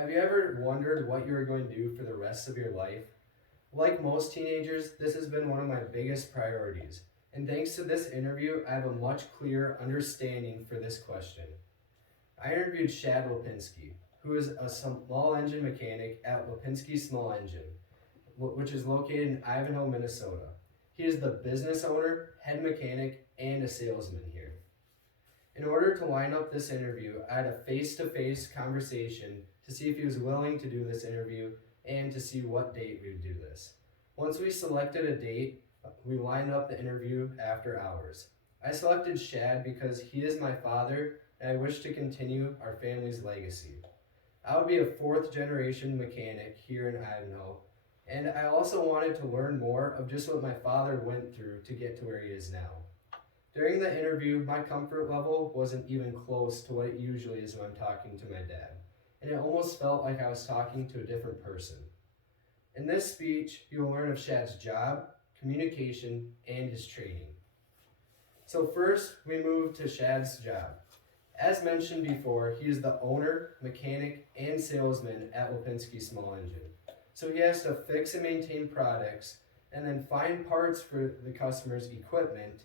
Have you ever wondered what you are going to do for the rest of your life? Like most teenagers, this has been one of my biggest priorities, and thanks to this interview, I have a much clearer understanding for this question. I interviewed Shad Lipinski, who is a small engine mechanic at Lipinski Small Engine, which is located in Ivanhoe, Minnesota. He is the business owner, head mechanic, and a salesman here. In order to line up this interview, I had a face-to-face conversation to see if he was willing to do this interview and to see what date we would do this. Once we selected a date, we lined up the interview after hours. I selected Shad because he is my father and I wish to continue our family's legacy. I would be a fourth generation mechanic here in Ivanhoe, and I also wanted to learn more of just what my father went through to get to where he is now. During the interview, my comfort level wasn't even close to what it usually is when I'm talking to my dad, and it almost felt like I was talking to a different person. In this speech, you'll learn of Shad's job, communication, and his training. So first, we move to Shad's job. As mentioned before, he is the owner, mechanic, and salesman at Lipinski Small Engine. So he has to fix and maintain products, and then find parts for the customer's equipment,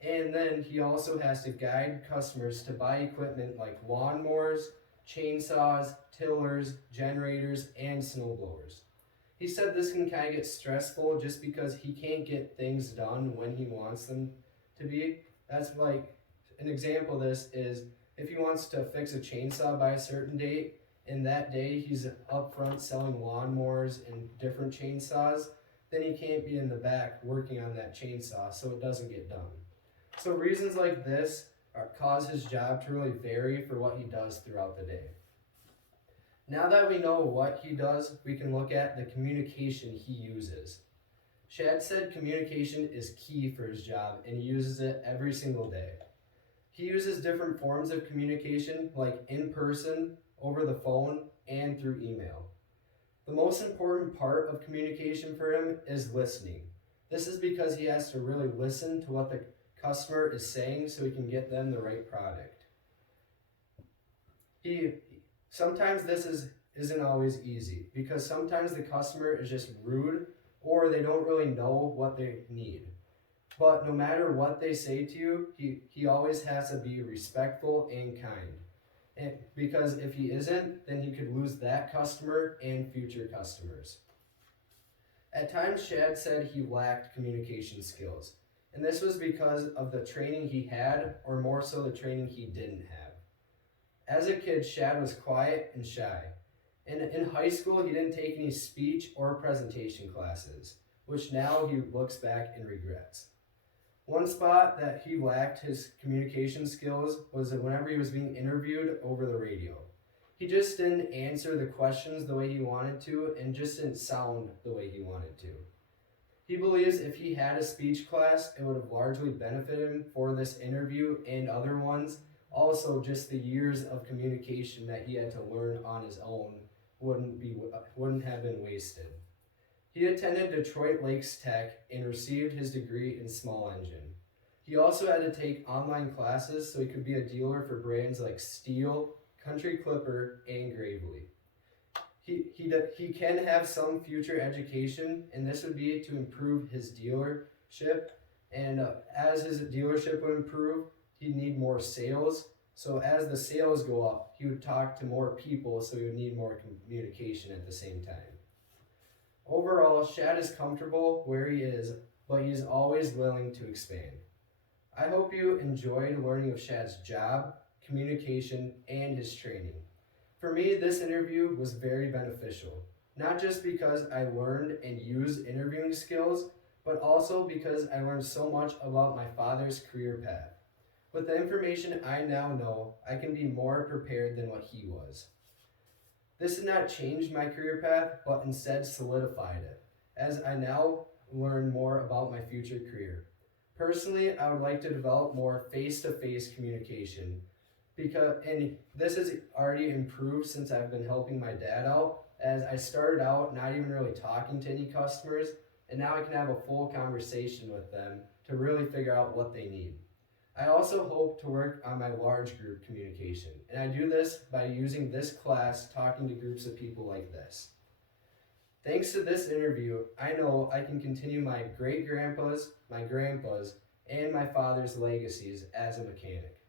and then he also has to guide customers to buy equipment like lawnmowers, chainsaws, tillers, generators, and snowblowers. He said this can kind of get stressful just because he can't get things done when he wants them to be. That's like an example of this is if he wants to fix a chainsaw by a certain date, and that day he's up front selling lawnmowers and different chainsaws, then he can't be in the back working on that chainsaw, so it doesn't get done. So reasons like this cause his job to really vary for what he does throughout the day. Now that we know what he does, we can look at the communication he uses. Shad said communication is key for his job and he uses it every single day. He uses different forms of communication like in person, over the phone, and through email. The most important part of communication for him is listening. This is because he has to really listen to what the customer is saying so he can get them the right product. Sometimes this isn't always easy because sometimes the customer is just rude or they don't really know what they need. But no matter what they say to you, he always has to be respectful and kind. And because if he isn't, then he could lose that customer and future customers. At times, Shad said he lacked communication skills, and this was because of the training he had, or more so the training he didn't have. As a kid, Shad was quiet and shy. And in high school, he didn't take any speech or presentation classes, which now he looks back and regrets. One spot that he lacked his communication skills was whenever he was being interviewed over the radio. He just didn't answer the questions the way he wanted to and just didn't sound the way he wanted to. He believes if he had a speech class, it would have largely benefited him for this interview and other ones. Also, just the years of communication that he had to learn on his own wouldn't have been wasted. He attended Detroit Lakes Tech and received his degree in small engine. He also had to take online classes so he could be a dealer for brands like Steel, Country Clipper, and Gravely. He can have some future education, and this would be to improve his dealership. And as his dealership would improve, he'd need more sales. So as the sales go up, he would talk to more people, so he would need more communication at the same time. Overall, Shad is comfortable where he is, but he is always willing to expand. I hope you enjoyed learning of Shad's job, communication, and his training. For me, this interview was very beneficial, not just because I learned and used interviewing skills, but also because I learned so much about my father's career path. With the information I now know, I can be more prepared than what he was. This did not change my career path, but instead solidified it, as I now learn more about my future career. Personally, I would like to develop more face-to-face communication, and this has already improved since I've been helping my dad out, as I started out not even really talking to any customers, and now I can have a full conversation with them to really figure out what they need. I also hope to work on my large group communication, and I do this by using this class talking to groups of people like this. Thanks to this interview, I know I can continue my great grandpa's, my grandpa's, and my father's legacies as a mechanic.